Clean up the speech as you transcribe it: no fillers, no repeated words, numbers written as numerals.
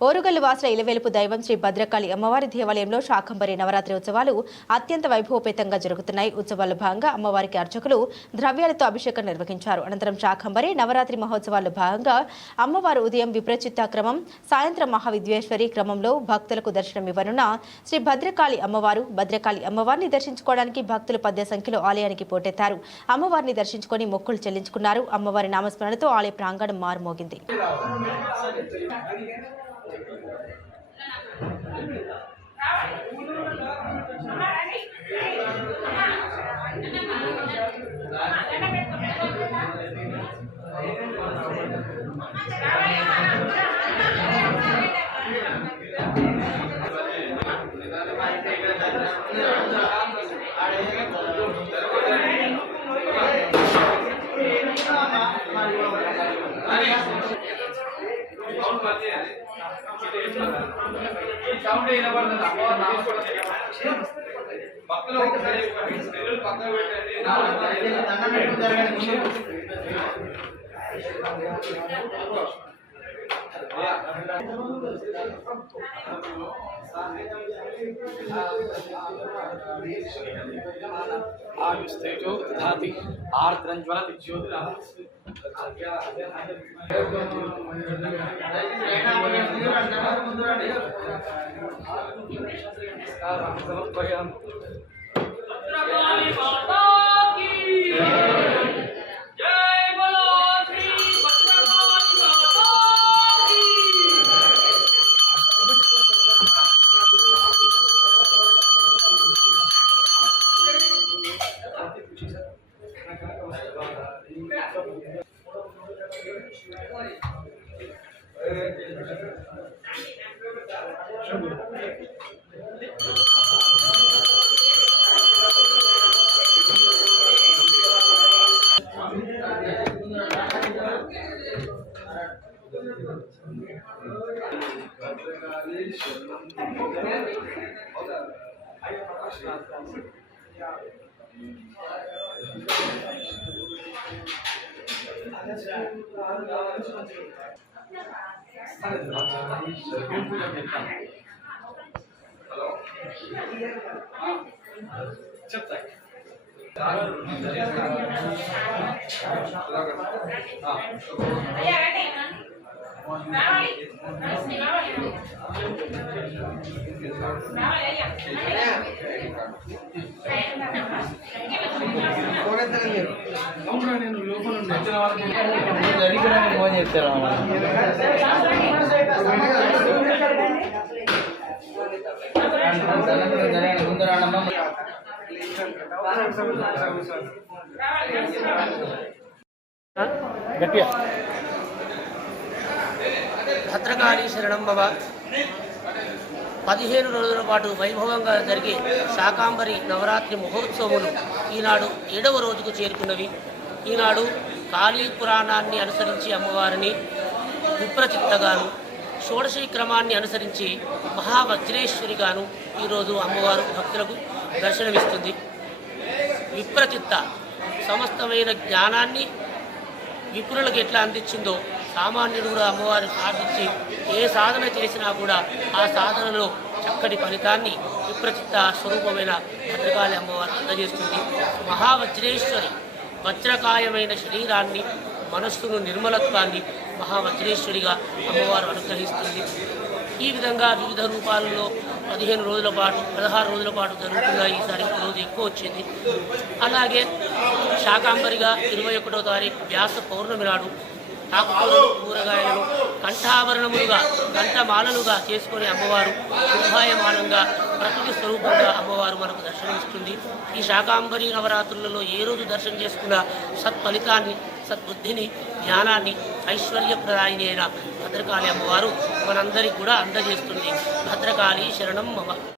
ఓరుగల్లు వాసుల ఇలవేలుపు దైవం శ్రీ భద్రకాళి అమ్మవారి దేవాలయంలో శాకంబరి నవరాత్రి ఉత్సవాలు అత్యంత వైభవపేతంగా జరుగుతున్నాయి. ఉత్సవాల్లో భాగంగా అమ్మవారికి అర్చకులు ద్రవ్యాలతో అభిషేకం నిర్వహించారు. అనంతరం శాకంబరి నవరాత్రి మహోత్సవాల్లో భాగంగా అమ్మవారు ఉదయం విప్రచిత్త క్రమం, సాయంత్రం మహావిద్వేశ్వరి క్రమంలో భక్తులకు దర్శనం ఇవ్వనున్న శ్రీ భద్రకాళి అమ్మవారిని దర్శించుకోవడానికి భక్తులు పెద్ద సంఖ్యలో ఆలయానికి పోటెత్తారు. అమ్మవారిని దర్శించుకొని మొక్కులు చెల్లించుకున్నారు. అమ్మవారి నామస్మరణతో ఆలయ ప్రాంగణం మారుమోగింది. आयुस्तेजो दधाति आर्द्रंज्वलति ज्योतिरः భద్రకాళి శరణం భవ 15 రోజుల పాటు వైభవంగా జరిగే శాకాంబరి నవరాత్రి మహోత్సవములు ఈనాడు 7వ రోజుకు చేరుకున్నవి. ఈనాడు కాళీ పురాణాన్ని అనుసరించి అమ్మవారిని విప్రచిత్తగాను, షోడశీ క్రమాన్ని అనుసరించి మహావజ్రేశ్వరిగాను ఈరోజు అమ్మవారు భక్తులకు దర్శనమిస్తుంది. విప్రచిత్త సమస్తమైన జ్ఞానాన్ని విప్రులకు ఎట్లా అందించిందో సామాన్యుడు కూడా అమ్మవారిని ప్రార్థించి ఏ సాధన చేసినా కూడా ఆ సాధనలో చక్కటి ఫలితాన్ని విప్రచిత్త స్వరూపమైన భద్రకాళి అమ్మవారు అందజేస్తుంది. మహావజ్రేశ్వరి వజ్రకాయమైన శరీరాన్ని, మనస్సును, నిర్మలత్వాన్ని మహావజ్రేశ్వరిగా అమ్మవారు అనుగ్రహిస్తుంది. ఈ విధంగా వివిధ రూపాలలో 15 రోజుల పాటు 16 రోజుల పాటు జరుగుతున్నాయి. ఈసారి రోజు ఎక్కువ వచ్చింది. అలాగే శాకాంబరిగా 21వ తారీఖు వ్యాస పౌర్ణమి నాడు ఆకుకూరలు, కూరగాయలను కంఠాభరణములుగా, కంఠమాలలుగా చేసుకుని అమ్మవారు శుభాయమానంగా ప్రకృతి స్వరూపంగా అమ్మవారు మనకు దర్శనమిస్తుంది. ఈ శాకాంబరి నవరాత్రులలో ఏ రోజు దర్శనం చేసుకున్న సత్ఫలితాన్ని, సద్బుద్ధిని, జ్ఞానాన్ని, ఐశ్వర్యప్రదాయిని అయిన భద్రకాళి అమ్మవారు మనందరికీ కూడా అందజేస్తుంది. భద్రకాళి శరణం మమ.